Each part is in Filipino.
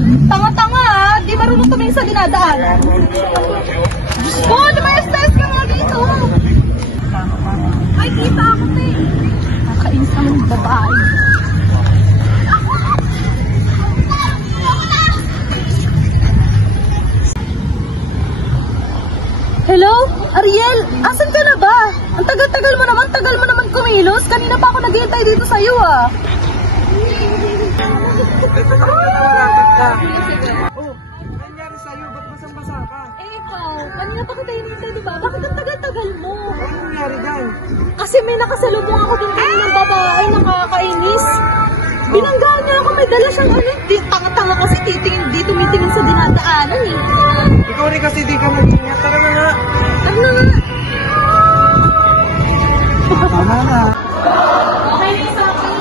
Tanga-tanga ah. Di marunong tumingin sa dinadaanan. Diyos ko, lumayas-layas ka nga dito. Ay, kita ako eh. Nakainis naman yung babae. Hello? Ariel? Asan ka na ba? Ang tagal-tagal mo naman kumilos. Kanina pa ako naghihintay dito sa'yo ah. Oh, nangyari sa'yo? Ba't basang-basa ka? Eh ikaw, kanina pa kita hinihintay diba? Bakit ang tagal-tagal mo? Ano nangyari dyan? Kasi may nakasalubong ako dun kaninang babae, nakakainis. Binanggaan niya ako, may dala siyang ano. Tanga-tanga kasi tumitingin sa dinadaanan eh. Ikaw rin kasi di ka mag-ingat. Tara na nga. Tara na nga. Tama na. Okay, sa akin.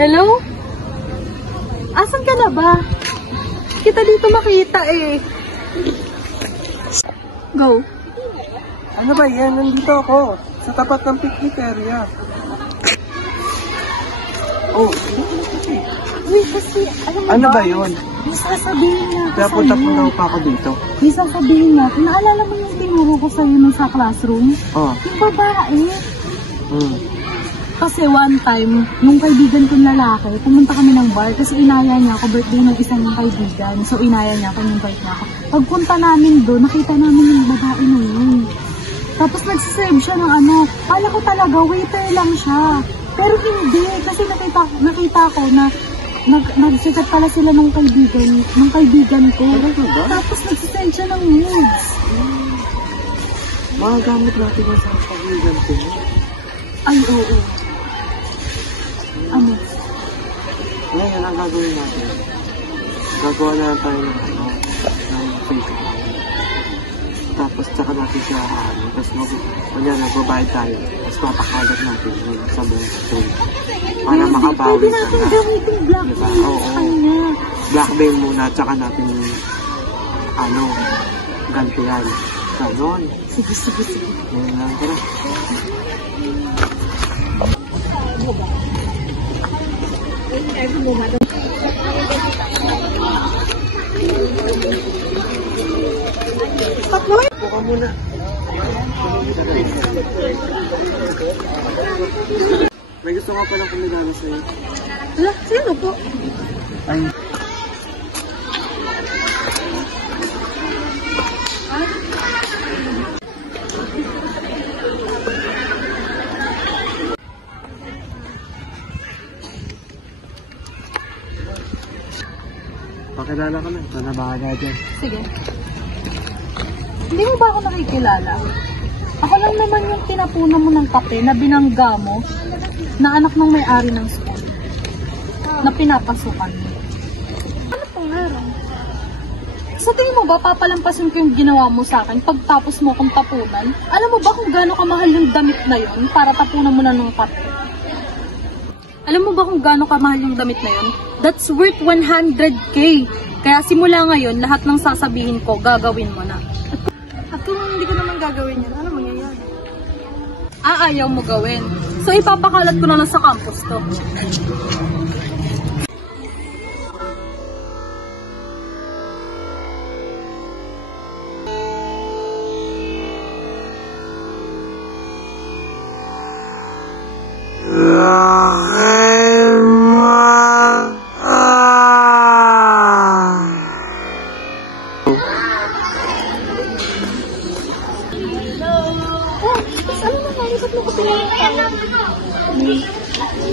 Hello? Asan ka na ba? Kita dito makita eh. Go. Ano ba yan? Nandito ako. Sa tapat ng picnic area. Oh, Uy, kasi, ano ba yun? May sasabihin natin Kaya punta pa ako dito. May sasabihin natin. Naalala mo yung tinuro ko sa'yo nung sa classroom? Oh. Yung babae. Hmm. Kasi one time, nung kaibigan kong lalaki, pumunta kami ng bar kasi inaya niya ako, birthday ng isang kaibigan. So inaya niya ako, invite niya ako. Pagpunta namin doon, nakita namin yung babae na yun. Tapos nagsiserve siya ng ano, kala ko talaga, waiter lang siya. Pero hindi, kasi nakita ko na nagsikat pala sila ng kaibigan ko. Tapos nagsiserve siya ng nudes. Magagamit natin yung sa kaibigan ko. Ay, oo. Ano? Ngayon, ang gagawin natin. Gagawa na tayo ng fake. Tapos, tsaka natin siya tapos magbabayad tayo. Tapos, mapakalat natin yung sa buong school. Para makabawi Pwede natin gamitin blackmail sa kanya. blackmail muna, tsaka natin, gantihan. Ganon. Sige. Ngayon lang, tara. Buka muna. May gusto ka palang kumigano sa'yo. Ala, sino po? Ay. Pakilala ka na. Ito na bahala dyan. Sige. Hindi mo ba ako nakikilala? Ako lang naman yung tinapunan mo ng kape na binangga mo na anak ng may-ari ng school na pinapasukan mo. Ano pangalan? Sa tingin mo ba papalampasin ko yung ginawa mo sa akin pagtapos mo akong tapunan? Alam mo ba kung gaano kamahal yung damit na yun para tapunan mo na ng kape? Alam mo ba kung gaano kamahal yung damit na yun? That's worth 100K. Kaya simula ngayon, lahat ng sasabihin ko, gagawin mo na. At kung hindi ko naman gagawin yan, ano mangyayari? Ayaw mo gawin. So ipapakalat ko na lang sa campus to.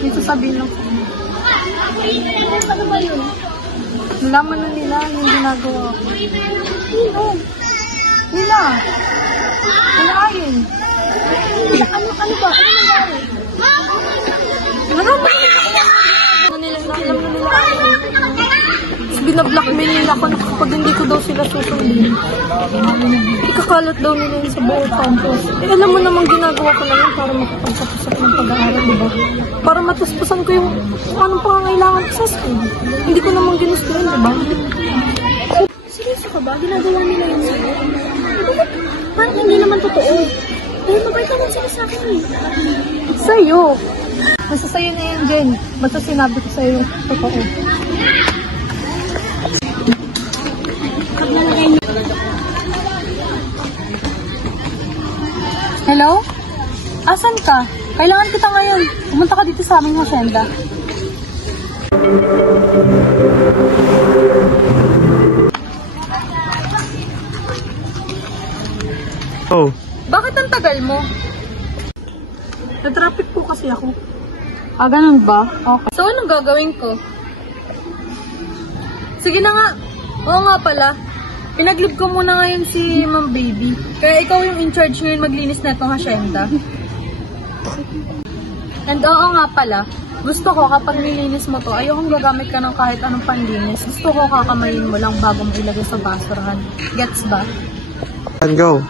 May sasabihin lang ko. Ano ba yun? Nalaman na nila yung ginagawa ko. Sino? Nila. Nalain. Ano ba? Ano nangyari? Alam na nila. Binablockmail nila ako na kapag hindi ko daw sila susundin. Ikakalat daw nila yun sa buong campus. Alam mo namang ginagawa ko na yun para makapagtapos ako ng pag-aaral, diba? Para matuspusan ko yung anong pangangailangan ko sa school. Hindi ko namang ginusto yun, diba? Seryoso ka ba? Ginagawa nila yun sa'yo? Parang hindi naman totoo. Dahil mabait naman sila sa akin eh. Sa'yo? Basta sa'yo na yan, Jen. Basta sinabi ko sa'yo yung totoo. Hello? Asan ka? Kailangan kita ngayon. Pumunta ka dito sa aming hacienda. Oh. Bakit ang tagal mo? Na-traffic po kasi ako. Ganun ba? Okay. So, anong gagawin ko? Sige na nga. Oo nga pala. Pinag-leave ko muna ngayon si Ma'am Baby. Kaya ikaw yung in charge ngayon maglinis na itong hacienda. And oo nga pala, gusto ko kapag nilinis mo to, ayokong gagamit ka ng kahit anong panlinis. Gusto ko kakamayin mo lang bago mo ilagay sa basurahan. Gets ba? And go.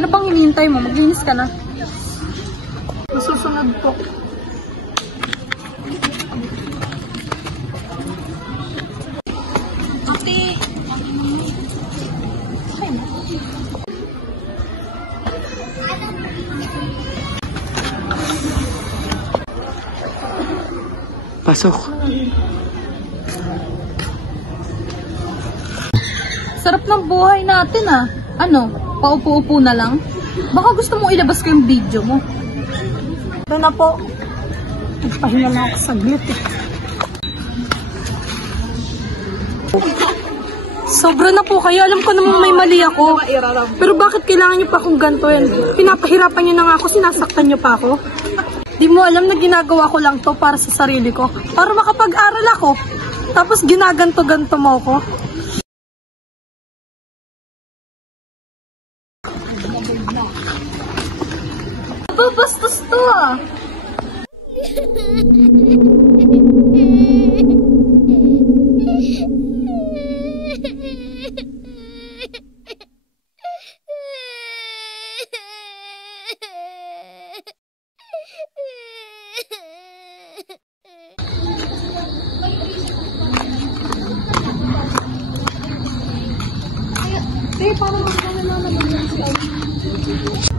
Ano pang hinihintay mo? Maglinis ka na. Masusunod po. Ate! Pasok. Sarap ng buhay natin ah. Ano? Paupo-upo na lang? Baka gusto mong ilabas ko yung video mo. Ito na po. Nagpahinga na ako saglit eh. Sobra na po kayo. Alam ko namang may mali ako. Pero bakit kailangan niyo pa akong gantuin? Pinapahirapan niyo na nga ako, sinasaktan niyo pa ako. Di mo alam na ginagawa ko lang to para sa sarili ko. Para makapag-aral ako. Tapos ginaganto-ganto mo ako. Bastos to ah. para magkano na naman yung